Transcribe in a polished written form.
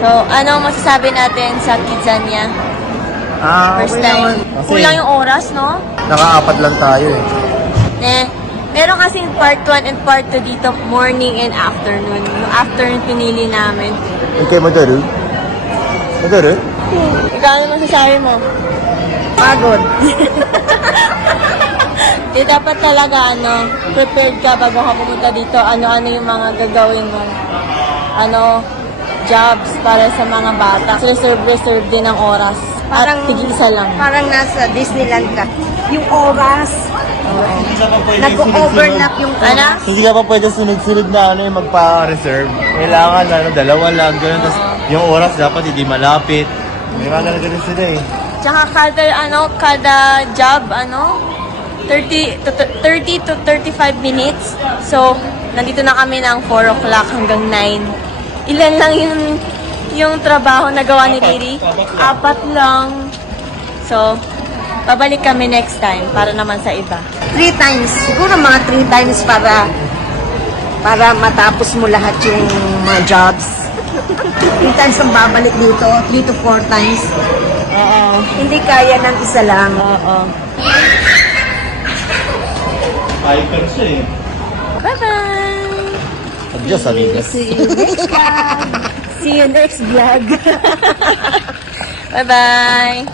So, ano masasabi natin sa Kidzania? First okay time. naman. Kasi Kulang yung oras, no? nakaapat lang tayo eh. Meron kasing part 1 and part 2 dito, morning and afternoon. Yung afternoon pinili namin. Okay, Maduru? Maduru? Ikaw ano masasabi mo? Pagod. Di dapat talaga, prepared ka bago ka pumunta dito. Ano-ano yung mga gagawin mo. Jobs para sa mga bata. Reserve din ng oras. At tig-isa lang. Parang nasa Disneyland ka. Yung oras, nag-overlap yung oras. Hindi ka pa pwede sunod-sunod na magpa-reserve. Kailangan dalawa lang, gano'n. Tapos yung oras dapat hindi malapit. May mga ganun sila eh. Tsaka kada job, 30 to 35 minutes. So, nandito na kami ng 4 o'clock hanggang 9. Ilan lang yung trabaho na gawa ni Riri? 4 lang. So, babalik kami next time para naman sa iba. 3 times. Siguro mga 3 times para matapos mo lahat yung mga jobs. 3 times ang babalik dito. 3 to 4 times. Oo. Hindi kaya ng isa lang. Oo. Hyper siya eh. Bye-bye! Adios, amigos. See you next vlog. See you next vlog. Bye-bye!